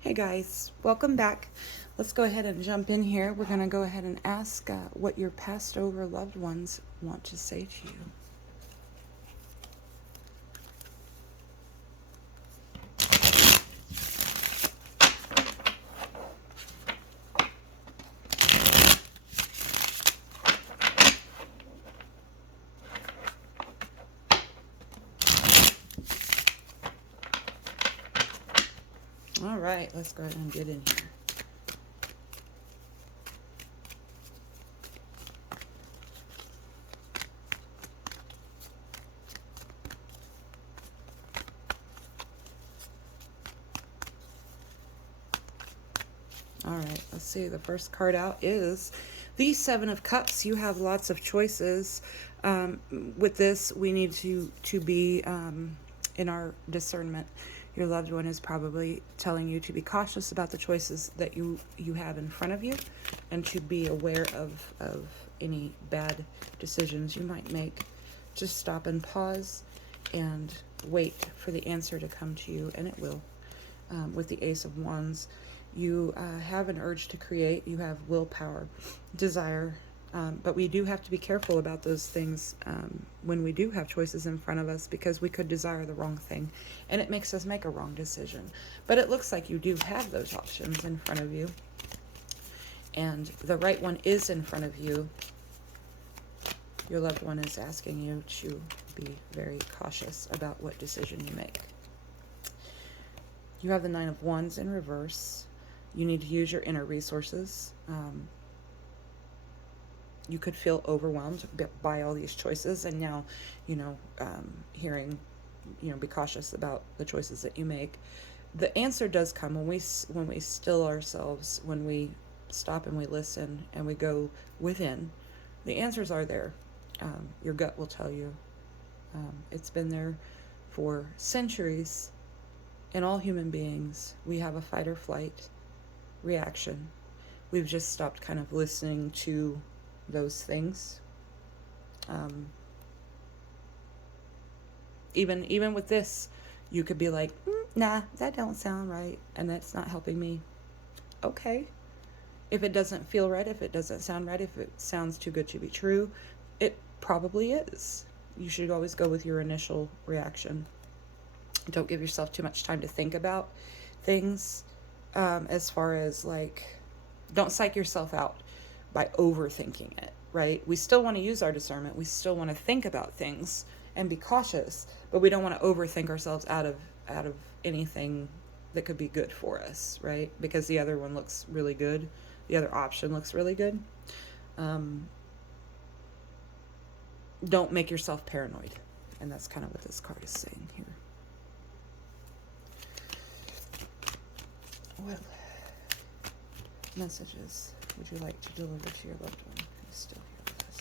Hey guys, welcome back. Let's go ahead and jump in here. We're going to go ahead and ask what your passed over loved ones want to say to you. All right, let's go ahead and get in here. All right, let's see. The first card out is the Seven of Cups. You have lots of choices. With this, we need to be in our discernment. Your loved one is probably telling you to be cautious about the choices that you have in front of you, and to be aware of any bad decisions you might make. Just stop and pause and wait for the answer to come to you, and it will. With the Ace of Wands, you have an urge to create, you have willpower, desire, but we do have to be careful about those things when we do have choices in front of us, because we could desire the wrong thing and it makes us make a wrong decision. But it looks like you do have those options in front of you, and the right one is in front of you. Your loved one is asking you to be very cautious about what decision you make. You have the Nine of Wands in reverse. You need to use your inner resources. You could feel overwhelmed by all these choices, and now, hearing, be cautious about the choices that you make. The answer does come when we still ourselves, when we stop and we listen and we go within. The answers are there. Your gut will tell you. It's been there for centuries. In all human beings, we have a fight or flight reaction. We've just stopped kind of listening to those things. Even with this, you could be like, nah, that don't sound right, and that's not helping me. Okay. If it doesn't feel right, if it doesn't sound right, if it sounds too good to be true, it probably is. You should always go with your initial reaction. Don't give yourself too much time to think about things, as far as don't psych yourself out by overthinking it, right? We still want to use our discernment. We still want to think about things and be cautious, but we don't want to overthink ourselves out of anything that could be good for us, right? Because the other one looks really good. The other option looks really good. Don't make yourself paranoid. And that's kind of what this card is saying here. What messages would you like to deliver to your loved one who's still here with us?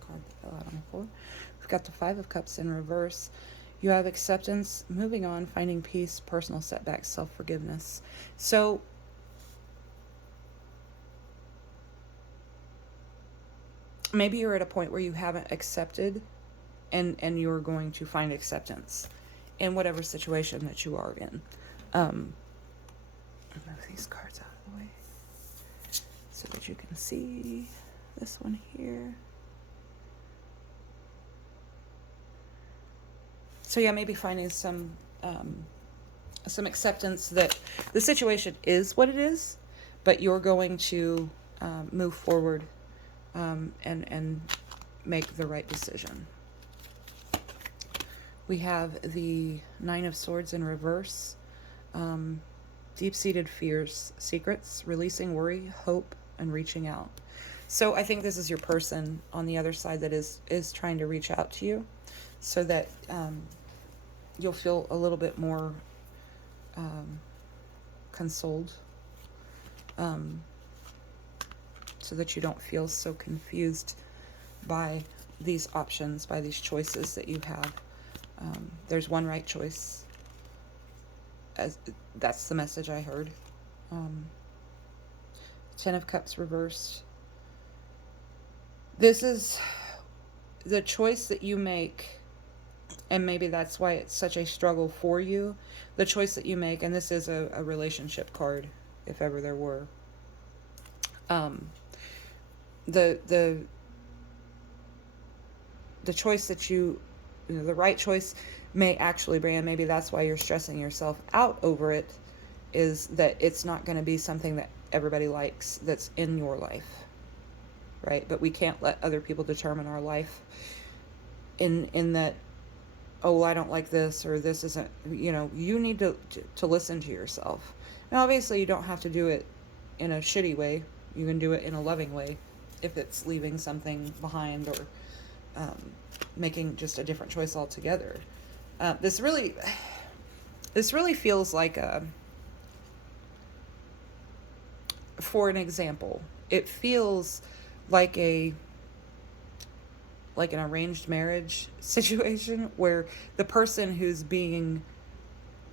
Card that fell out on the floor. We've got the Five of Cups in reverse. You have acceptance, moving on, finding peace, personal setbacks, self-forgiveness. So maybe you're at a point where you haven't accepted, and you're going to find acceptance in whatever situation that you are in. Move these cards out of the way so that you can see this one here. So yeah, maybe finding some acceptance that the situation is what it is, but you're going to move forward and make the right decision. We have the Nine of Swords in reverse. Deep-seated fears, secrets, releasing worry, hope, and reaching out. So I think this is your person on the other side that is trying to reach out to you, so that you'll feel a little bit more consoled, so that you don't feel so confused by these options, by these choices that you have. There's one right choice. That's the message I heard. Ten of Cups reversed. This is the choice that you make, and maybe that's why it's such a struggle for you, the choice that you make, and this is a relationship card, if ever there were. The choice that you know, the right choice may actually bring, and maybe that's why you're stressing yourself out over it, is that it's not going to be something that everybody likes that's in your life, right? But we can't let other people determine our life in that, oh, well, I don't like this, or this isn't, you know, you need to listen to yourself. Now, obviously, you don't have to do it in a shitty way. You can do it in a loving way if it's leaving something behind, or making just a different choice altogether. This really feels like for an example, it feels like an arranged marriage situation where the person who's being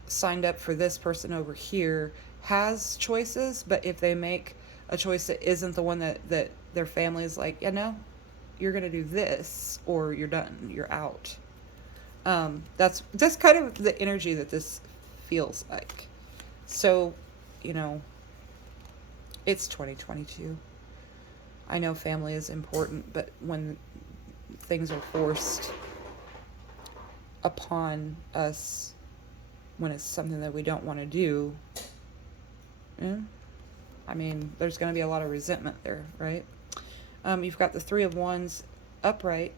signed up for this person over here has choices, but if they make a choice that isn't the one that their family is like, yeah, no, you're going to do this, or you're done, you're out. That's kind of the energy that this feels like. So, you know, it's 2022. I know family is important, but when things are forced upon us, when it's something that we don't want to do, I mean, there's going to be a lot of resentment there, right? You've got the Three of Wands upright.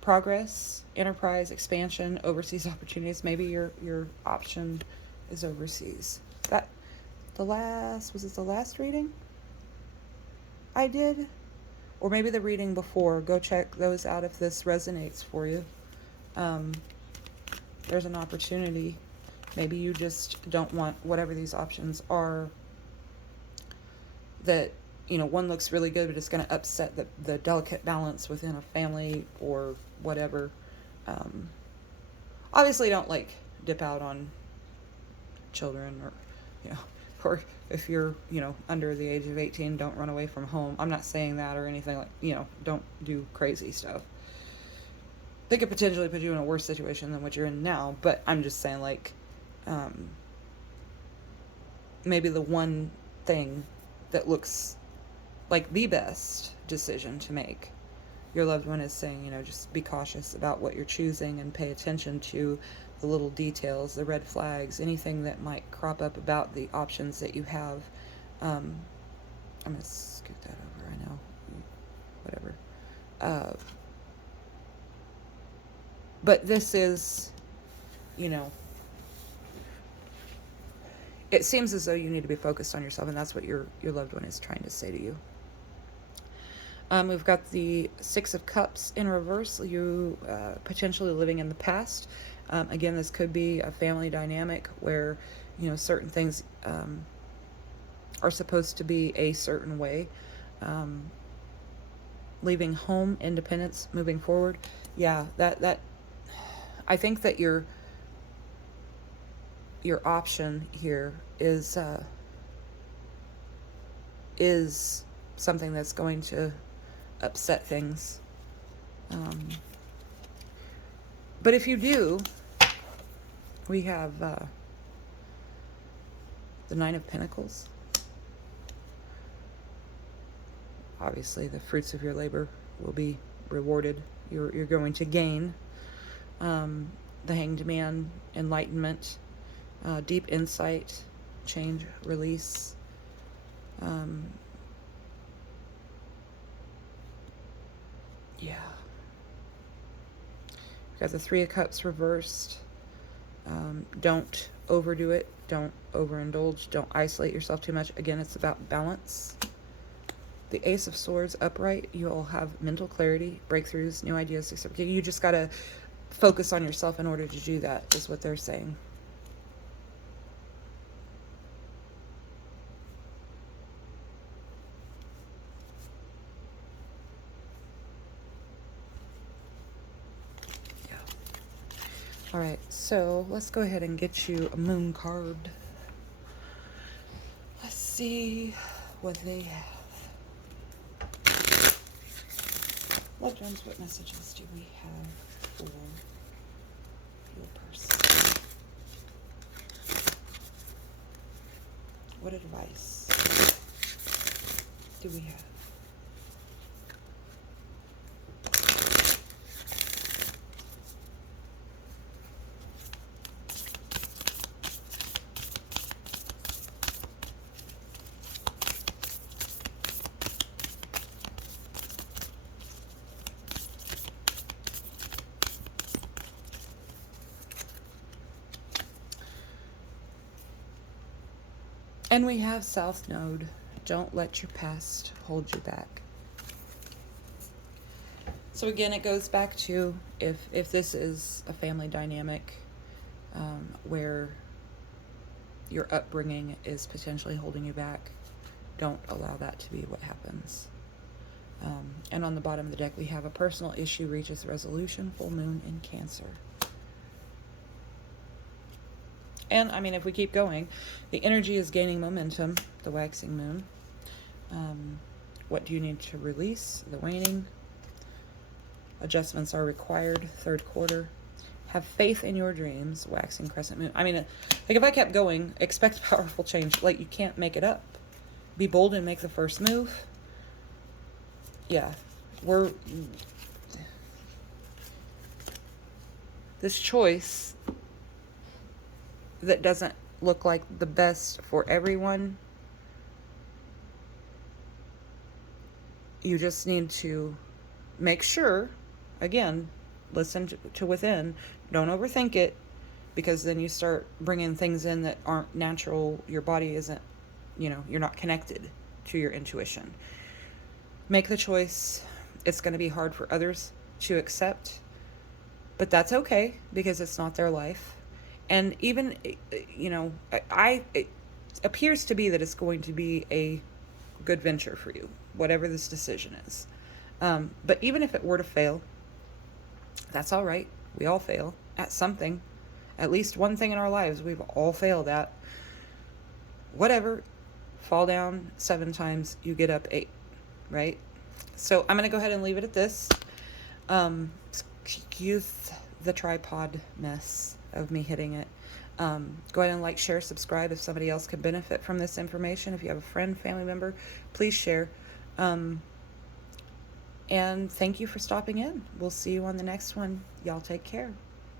Progress, enterprise, expansion, overseas opportunities. Maybe your option is overseas. Was it the last reading I did? Or maybe the reading before. Go check those out if this resonates for you. There's an opportunity. Maybe you just don't want whatever these options are, that, you know, one looks really good, but it's going to upset the delicate balance within a family or whatever. Obviously, don't like dip out on children, or, you know, or if you're, you know, under the age of 18, don't run away from home. I'm not saying that or anything, like, you know, don't do crazy stuff. They could potentially put you in a worse situation than what you're in now, but I'm just saying, like, maybe the one thing that looks like the best decision to make, your loved one is saying, you know, just be cautious about what you're choosing and pay attention to the little details, the red flags, anything that might crop up about the options that you have. I'm going to scoot that over, I know, whatever. But this is, you know, it seems as though you need to be focused on yourself, and that's what your loved one is trying to say to you. We've got the Six of Cups in reverse. You potentially living in the past. Again, this could be a family dynamic where, you know, certain things are supposed to be a certain way. Leaving home, independence, moving forward. Yeah, that I think that your option here is something that's going to upset things. But if you do, we have the Nine of Pentacles. Obviously, the fruits of your labor will be rewarded. You're going to gain. The Hanged Man, enlightenment, deep insight, change, release. Yeah. We've got the Three of Cups reversed. Don't overdo it. Don't overindulge. Don't isolate yourself too much. Again, it's about balance. The Ace of Swords upright. You'll have mental clarity, breakthroughs, new ideas. You just got to focus on yourself in order to do that, is what they're saying. All right, so let's go ahead and get you a moon card. Let's see what they have. Loved ones, what messages do we have for your person? What advice do we have? And we have South Node. Don't let your past hold you back. So again, it goes back to if this is a family dynamic where your upbringing is potentially holding you back, don't allow that to be what happens. And on the bottom of the deck, we have a personal issue reaches resolution, full moon in Cancer. And, I mean, if we keep going, the energy is gaining momentum, the waxing moon. What do you need to release? The waning. Adjustments are required, third quarter. Have faith in your dreams, waxing crescent moon. I mean, like, if I kept going, expect powerful change. Like, you can't make it up. Be bold and make the first move. Yeah, this choice that doesn't look like the best for everyone, you just need to make sure, again, listen to within, don't overthink it, because then you start bringing things in that aren't natural. Your body isn't, you're not connected to your intuition. Make the choice. It's going to be hard for others to accept, but that's okay because it's not their life. And even, it appears to be that it's going to be a good venture for you, whatever this decision is. But even if it were to fail, that's all right. We all fail at something. At least one thing in our lives we've all failed at. Whatever. Fall down 7 times, you get up 8, right? So I'm going to go ahead and leave it at this. Excuse the tripod mess of me hitting it. Go ahead and like, share, subscribe if somebody else could benefit from this information. If you have a friend, family member, please share. And thank you for stopping in. We'll see you on the next one. Y'all take care.